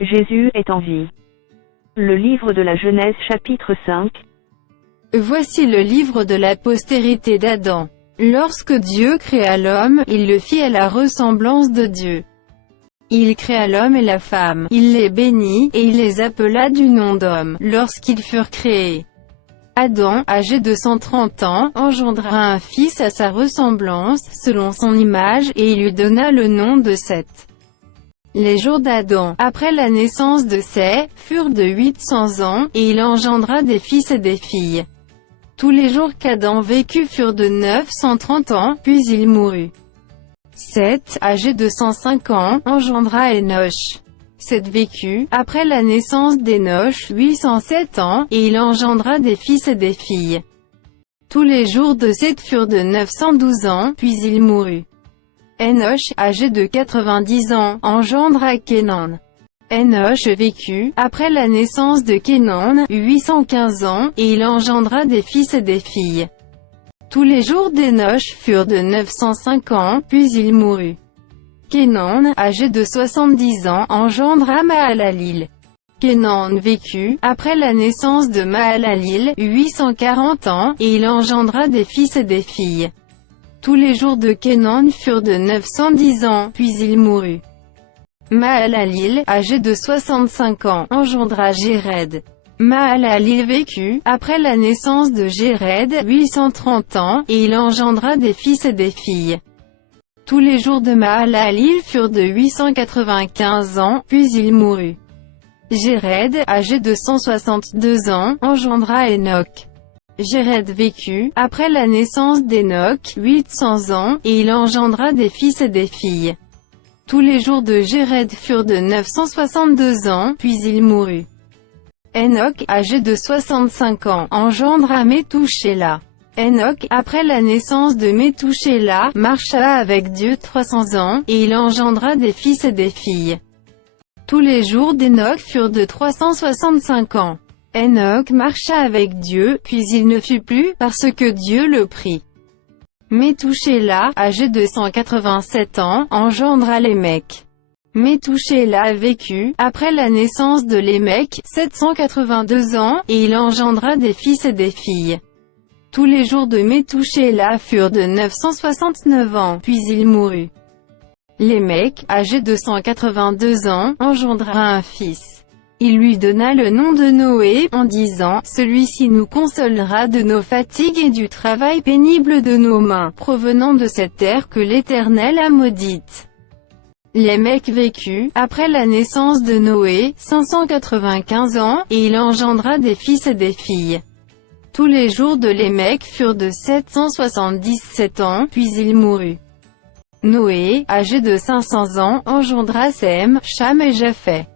Jésus est en vie. Le livre de la Genèse chapitre 5. Voici le livre de la postérité d'Adam. Lorsque Dieu créa l'homme, il le fit à la ressemblance de Dieu. Il créa l'homme et la femme, il les bénit, et il les appela du nom d'homme, lorsqu'ils furent créés. Adam, âgé de 130 ans, engendra un fils à sa ressemblance, selon son image, et il lui donna le nom de Seth. Les jours d'Adam, après la naissance de Seth, furent de 800 ans, et il engendra des fils et des filles. Tous les jours qu'Adam vécut furent de 930 ans, puis il mourut. Seth, âgé de 105 ans, engendra Enoch. Seth vécut, après la naissance d'Enoch, 807 ans, et il engendra des fils et des filles. Tous les jours de Seth furent de 912 ans, puis il mourut. Enoch, âgé de 90 ans, engendra Kénan. Enoch vécut, après la naissance de Kénan, 815 ans, et il engendra des fils et des filles. Tous les jours d'Enoch furent de 905 ans, puis il mourut. Kénan, âgé de 70 ans, engendra Mahalalil. Kénan vécut, après la naissance de Mahalalil, 840 ans, et il engendra des fils et des filles. Tous les jours de Kénan furent de 910 ans, puis il mourut. Mahalalil, âgé de 65 ans, engendra Jéred. Mahalalil vécut, après la naissance de Jéred, 830 ans, et il engendra des fils et des filles. Tous les jours de Mahalalil furent de 895 ans, puis il mourut. Jéred, âgé de 162 ans, engendra Enoch. Jéred vécut, après la naissance d'Enoch, 800 ans, et il engendra des fils et des filles. Tous les jours de Jéred furent de 962 ans, puis il mourut. Enoch, âgé de 65 ans, engendra Métouchéla. Enoch, après la naissance de Métouchéla, marcha avec Dieu 300 ans, et il engendra des fils et des filles. Tous les jours d'Enoch furent de 365 ans. Enoch marcha avec Dieu, puis il ne fut plus, parce que Dieu le prit. Métouchéla, âgé de 187 ans, engendra Lémec. Métouchéla vécut, après la naissance de Lémec, 782 ans, et il engendra des fils et des filles. Tous les jours de Métouchéla furent de 969 ans, puis il mourut. Lémec, âgé de 182 ans, engendra un fils. Il lui donna le nom de Noé, en disant, « Celui-ci nous consolera de nos fatigues et du travail pénible de nos mains, provenant de cette terre que l'Éternel a maudite. » Lémec vécut, après la naissance de Noé, 595 ans, et il engendra des fils et des filles. Tous les jours de Lémec furent de 777 ans, puis il mourut. Noé, âgé de 500 ans, engendra Sem, Cham et Japheth.